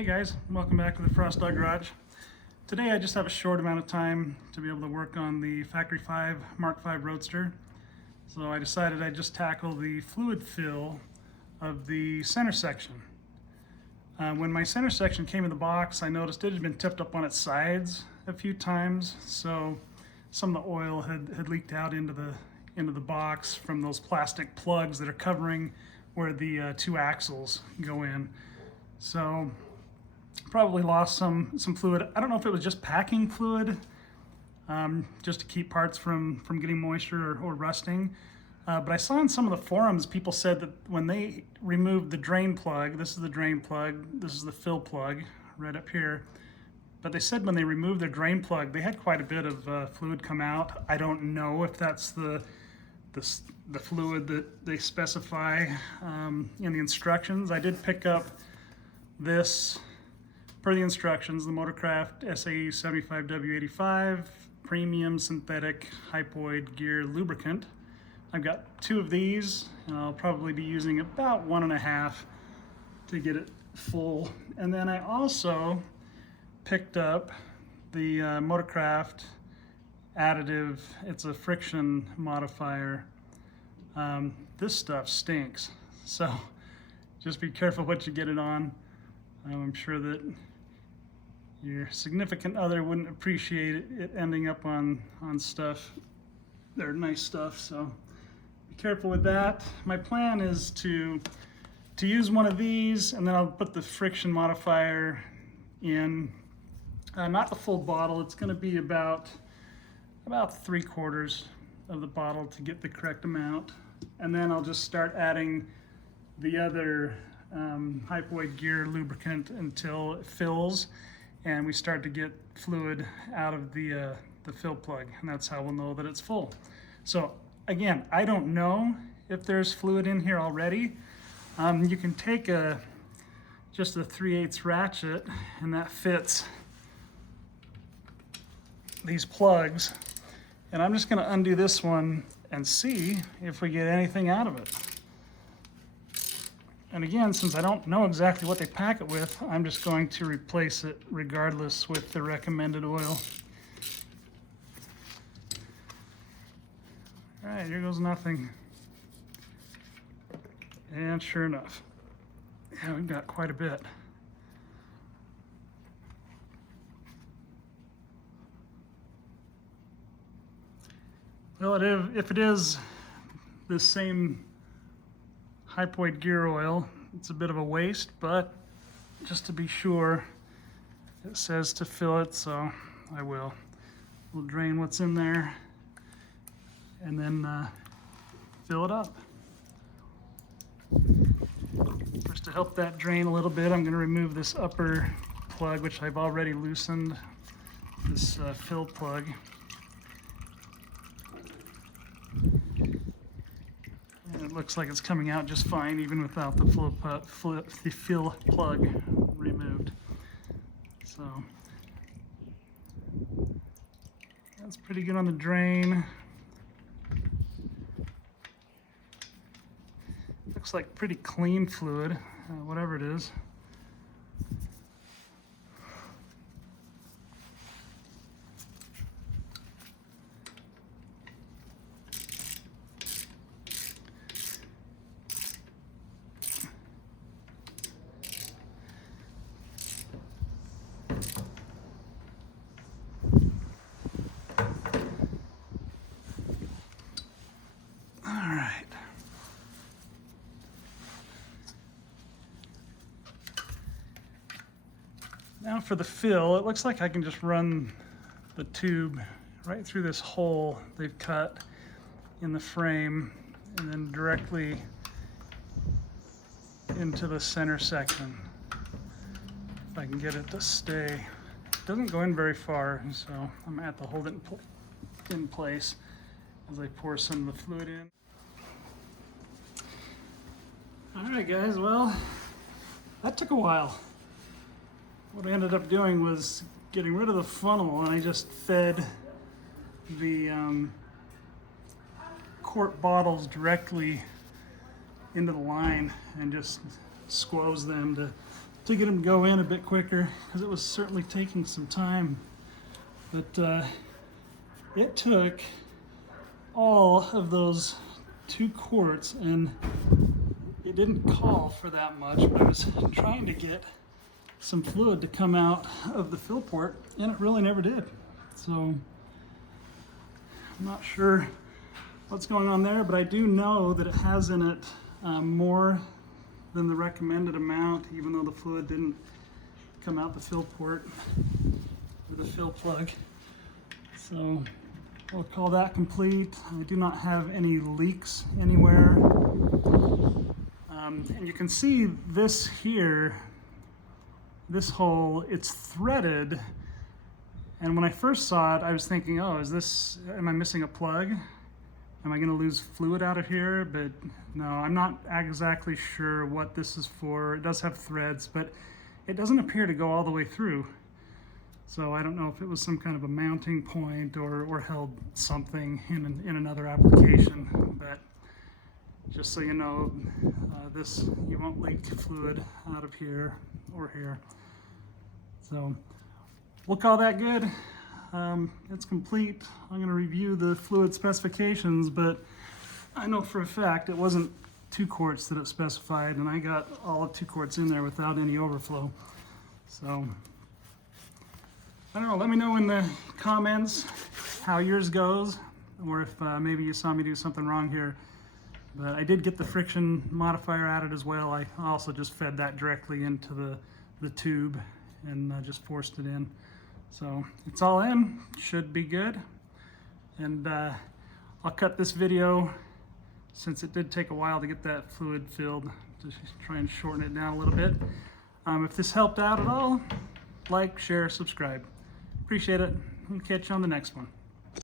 Hey guys, welcome back to the Frost Dog Garage. Today I just have a short amount of time to be able to work on the FFR Mk5 Roadster. So I decided I'd just tackle the fluid fill of the center section. When my center section came in the box, I noticed it had been tipped up on its sides a few times, so some of the oil had leaked out into the box from those plastic plugs that are covering where the two axles go in. So probably lost some fluid. I don't know if it was just packing fluid, just to keep parts from getting moisture or rusting. But I saw in some of the forums, people said that when they removed the drain plug, this is the drain plug, this is the fill plug right up here. But they said when they removed their drain plug, they had quite a bit of fluid come out. I don't know if that's the fluid that they specify in the instructions. I did pick up this per the instructions, the Motorcraft SAE 75W85 premium synthetic hypoid gear lubricant. I've got two of these, and I'll probably be using about 1.5 to get it full. And then I also picked up the Motorcraft additive. It's a friction modifier. This stuff stinks, so just be careful what you get it on. I'm sure that your significant other wouldn't appreciate it ending up on stuff. They're nice stuff, so be careful with that. My plan is to use one of these, and then I'll put the friction modifier in. Not the full bottle. It's going to be about 3/4 of the bottle to get the correct amount, and then I'll just start adding the other hypoid gear lubricant until it fills and we start to get fluid out of the fill plug, and that's how we'll know that it's full. So again, I don't know if there's fluid in here already. You can take just a 3/8 ratchet, and that fits these plugs, and I'm just going to undo this one and see if we get anything out of it. And again, since I don't know exactly what they pack it with, I'm just going to replace it regardless with the recommended oil. All right, here goes nothing. And sure enough, yeah, we've got quite a bit. Well, if it is the same hypoid gear oil, it's a bit of a waste, but just to be sure, it says to fill it, so I will. We'll drain what's in there and then fill it up. First, to help that drain a little bit, I'm going to remove this upper plug, which I've already loosened, this fill plug. It looks like it's coming out just fine, even without the fill plug removed. So that's pretty good on the drain. Looks like pretty clean fluid, whatever it is. Now for the fill, it looks like I can just run the tube right through this hole they've cut in the frame and then directly into the center section. If I can get it to stay. It doesn't go in very far, so I'm gonna have to hold it in place as I pour some of the fluid in. All right, guys, well, that took a while. What I ended up doing was getting rid of the funnel, and I just fed the quart bottles directly into the line and just squoze them to get them to go in a bit quicker, because it was certainly taking some time. But it took all of those 2 quarts, and it didn't call for that much, but I was trying to get some fluid to come out of the fill port, and it really never did. So I'm not sure what's going on there, but I do know that it has in it more than the recommended amount, even though the fluid didn't come out the fill port or the fill plug. So we'll call that complete. I do not have any leaks anywhere. And you can see this here, this hole, it's threaded. And when I first saw it, I was thinking, oh, am I missing a plug? Am I gonna lose fluid out of here? But no, I'm not exactly sure what this is for. It does have threads, but it doesn't appear to go all the way through. So I don't know if it was some kind of a mounting point or held something in another application. But just so you know, you won't leak fluid out of here or here. So we'll call that good. It's complete. I'm going to review the fluid specifications, but I know for a fact it wasn't 2 quarts that it specified, and I got all of 2 quarts in there without any overflow. So I don't know, let me know in the comments how yours goes, or if maybe you saw me do something wrong here. But I did get the friction modifier added as well. I also just fed that directly into the tube and just forced it in. So it's all in, should be good. And I'll cut this video, since it did take a while to get that fluid filled, to try and shorten it down a little bit. If this helped out at all, like, share, subscribe. Appreciate it. We'll catch you on the next one.